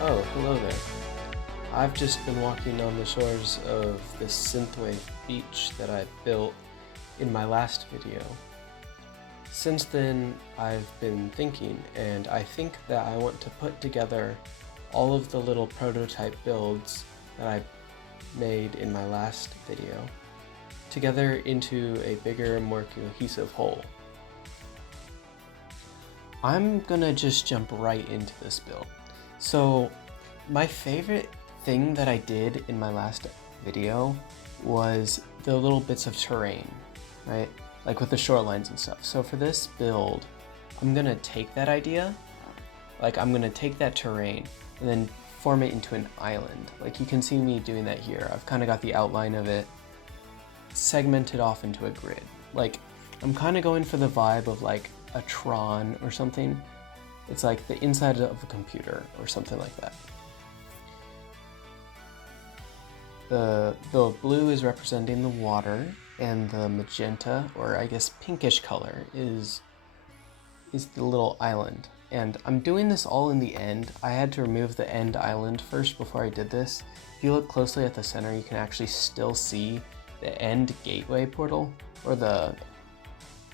Oh, hello there. I've just been walking on the shores of this Synthwave beach that I built in my last video. Since then, I've been thinking, and I think that I want to put together all of the little prototype builds that I made in my last video together into a bigger, more cohesive whole. I'm gonna just jump right into this build. So my favorite thing that I did in my last video was the little bits of terrain, right? Like with the shorelines and stuff. So for this build, I'm gonna take that idea, I'm gonna take that terrain and then form it into an island. Like you can see me doing that here. I've kind of got the outline of it segmented off into a grid. Like I'm kind of going for the vibe of like a Tron or something. It's like the inside of a computer or something like that. The blue is representing the water, and the magenta, or I guess pinkish color, is the little island. And I'm doing this all in the end. I had to remove the end island first before I did this. If you look closely at the center, you can actually still see the end gateway portal, or the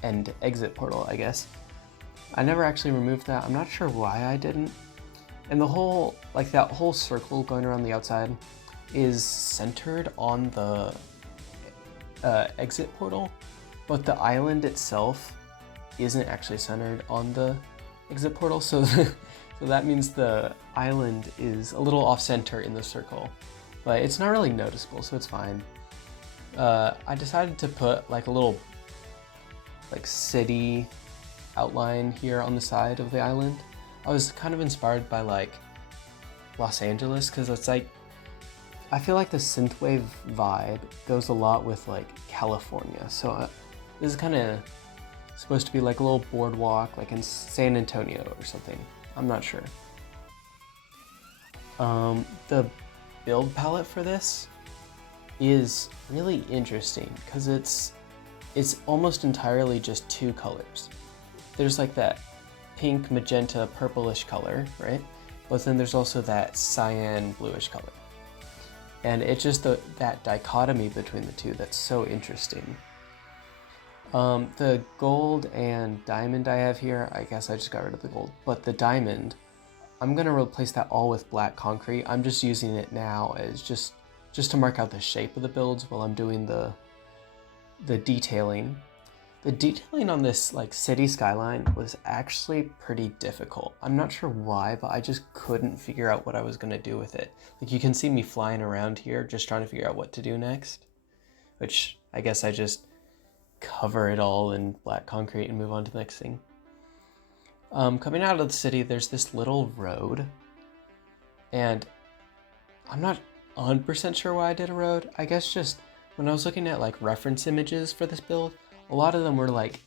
end exit portal, I guess. I never actually removed that. I'm not sure why I didn't. And the whole, like that whole circle going around the outside is centered on the exit portal, but the island itself isn't actually centered on the exit portal. So, so that means the island is a little off center in the circle, but it's not really noticeable, so it's fine. I decided to put like a little like city outline here on the side of the island. I was kind of inspired by like Los Angeles, because it's like, I feel like the synthwave vibe goes a lot with like California. So this is kind of supposed to be like a little boardwalk, like in San Antonio or something. I'm not sure. The build palette for this is really interesting because it's almost entirely just two colors. There's like that pink, magenta, purplish color, right? But then there's also that cyan, bluish color. And it's just that dichotomy between the two that's so interesting. The gold and diamond I have here, I guess I just got rid of the gold, but the diamond, I'm gonna replace that all with black concrete. I'm just using it now as just to mark out the shape of the builds while I'm doing the detailing. The detailing on this like city skyline was actually pretty difficult. I'm not sure why, but I just couldn't figure out what I was gonna do with it. Like you can see me flying around here just trying to figure out what to do next, which I guess I just cover it all in black concrete and move on to the next thing. Coming out of the city, there's this little road, and I'm not 100% sure why I did a road. I guess just when I was looking at like reference images for this build, a lot of them were like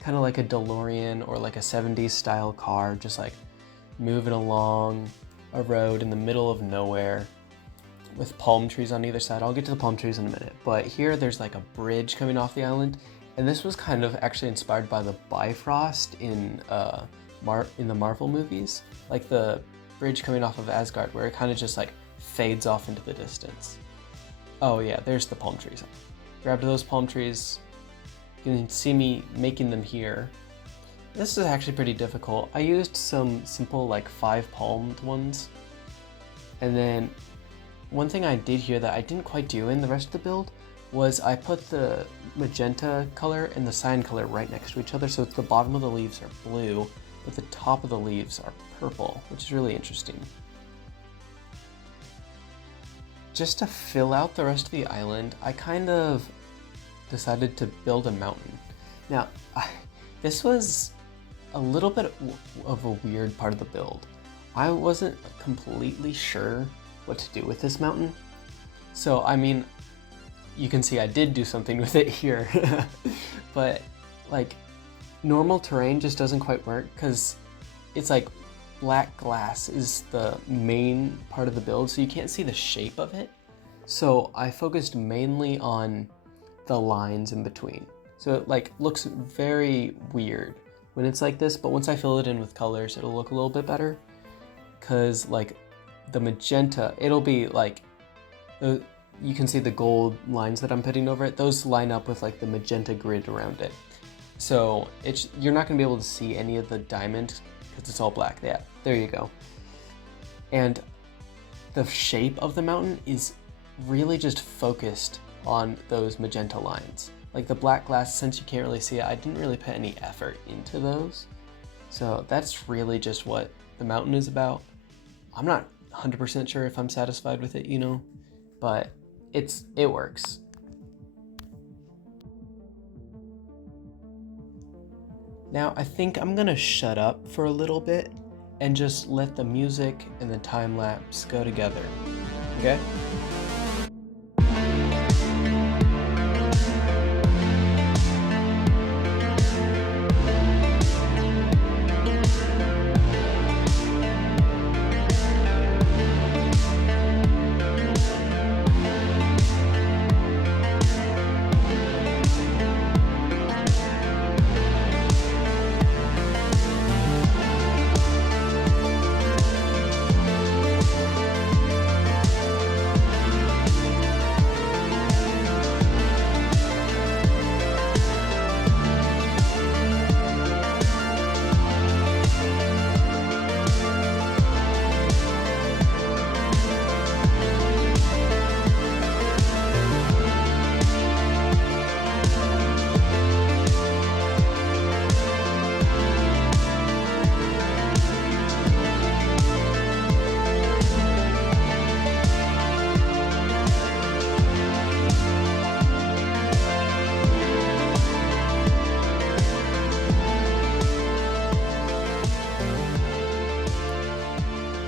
kind of like a DeLorean or like a 70s style car, just like moving along a road in the middle of nowhere with palm trees on either side. I'll get to the palm trees in a minute, but here there's like a bridge coming off the island, and this was kind of actually inspired by the Bifrost in the Marvel movies, like the bridge coming off of Asgard, where it kind of just like fades off into the distance. Oh yeah, there's the palm trees. Grabbed those palm trees. You can see me making them here. This is actually pretty difficult. I used some simple like 5-palmed ones. And then one thing I did here that I didn't quite do in the rest of the build was I put the magenta color and the cyan color right next to each other. So the bottom of the leaves are blue, but the top of the leaves are purple, which is really interesting. Just to fill out the rest of the island, I kind of decided to build a mountain. Now, this was a little bit of a weird part of the build. I wasn't completely sure what to do with this mountain. So, I mean, you can see I did do something with it here, but like normal terrain just doesn't quite work because it's like black glass is the main part of the build, so you can't see the shape of it. So I focused mainly on the lines in between. So it like looks very weird when it's like this, but once I fill it in with colors, it'll look a little bit better. Cause like the magenta, it'll be like, you can see the gold lines that I'm putting over it. Those line up with like the magenta grid around it. So you're not gonna be able to see any of the diamond because it's all black. Yeah, there you go. And the shape of the mountain is really just focused on those magenta lines. Like the black glass, since you can't really see it, I didn't really put any effort into those. So that's really just what the mountain is about. I'm not 100% sure if I'm satisfied with it, you know, but it works. Now I think I'm gonna shut up for a little bit and just let the music and the time lapse go together, okay?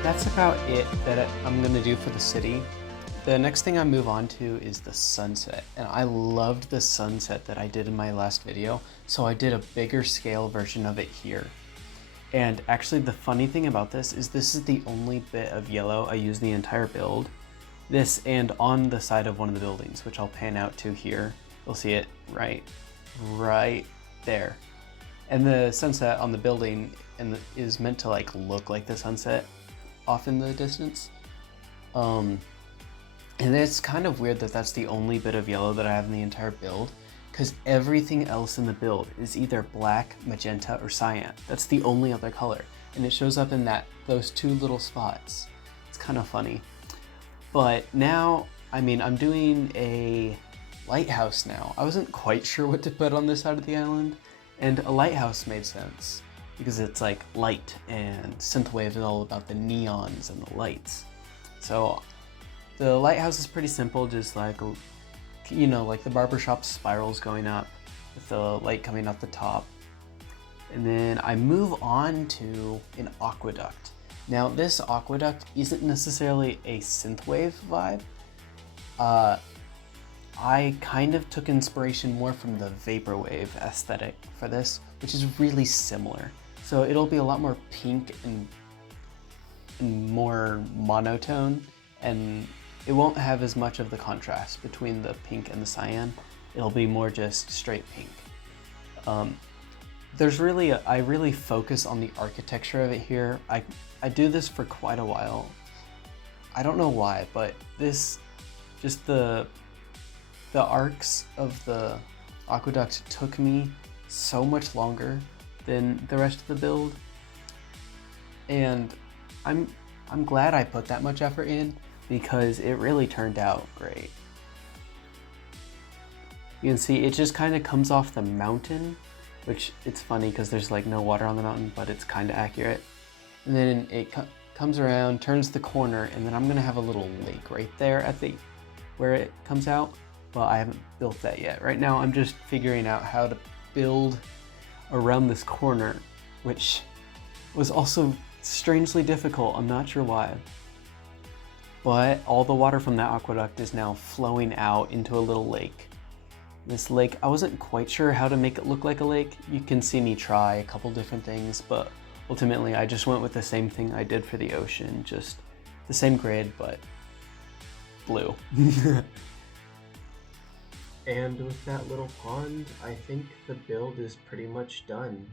That's about it that I'm gonna do for the city. The next thing I move on to is the sunset, and I loved the sunset that I did in my last video, so I did a bigger scale version of it here. And actually the funny thing about this is the only bit of yellow I used the entire build. This and on the side of one of the buildings, which I'll pan out to here. You'll see it right there. And the sunset on the building is meant to like look like the sunset off in the distance. And it's kind of weird that that's the only bit of yellow that I have in the entire build, because everything else in the build is either black, magenta, or cyan. That's the only other color, and it shows up in those two little spots. It's kind of funny. But now, I mean, I'm doing a lighthouse now. I wasn't quite sure what to put on this side of the island, and a lighthouse made sense because it's like light, and Synthwave is all about the neons and the lights. So the lighthouse is pretty simple, just like, you know, like the barbershop spirals going up with the light coming off the top. And then I move on to an aqueduct. Now this aqueduct isn't necessarily a Synthwave vibe. I kind of took inspiration more from the Vaporwave aesthetic for this, which is really similar. So it'll be a lot more pink and more monotone, and it won't have as much of the contrast between the pink and the cyan. It'll be more just straight pink. I really focus on the architecture of it here. I do this for quite a while. I don't know why, but the arcs of the aqueduct took me so much longer than the rest of the build, and I'm glad I put that much effort in, because it really turned out great. You can see it just kind of comes off the mountain, which it's funny because there's like no water on the mountain, but it's kind of accurate. And then it comes around, turns the corner, and then I'm gonna have a little lake right there at where it comes out, but I haven't built that yet. Right now I'm just figuring out how to build around this corner, which was also strangely difficult. I'm not sure why. But all the water from that aqueduct is now flowing out into a little lake. This lake, I wasn't quite sure how to make it look like a lake. You can see me try a couple different things, but ultimately I just went with the same thing I did for the ocean, just the same grid, but blue. And with that little pond, I think the build is pretty much done.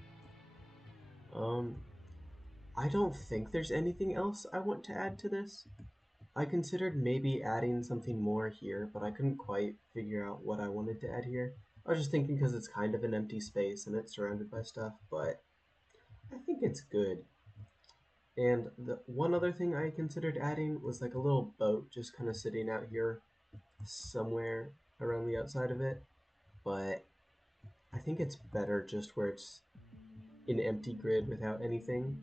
I don't think there's anything else I want to add to this. I considered maybe adding something more here, but I couldn't quite figure out what I wanted to add here. I was just thinking because it's kind of an empty space and it's surrounded by stuff, but I think it's good. And the one other thing I considered adding was like a little boat just kind of sitting out here somewhere around the outside of it, but I think it's better just where it's an empty grid without anything.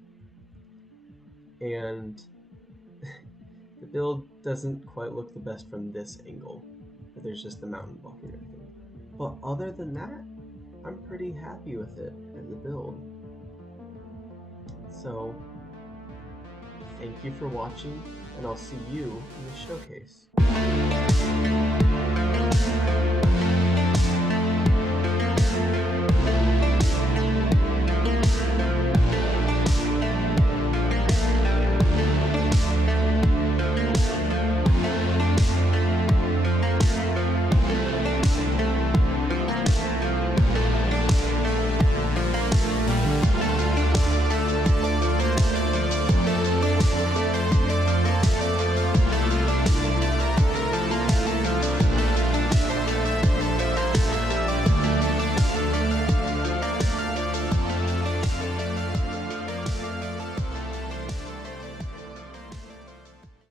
And the build doesn't quite look the best from this angle, but there's just the mountain blocking everything. But other than that, I'm pretty happy with it as a build. So, thank you for watching, and I'll see you in the showcase.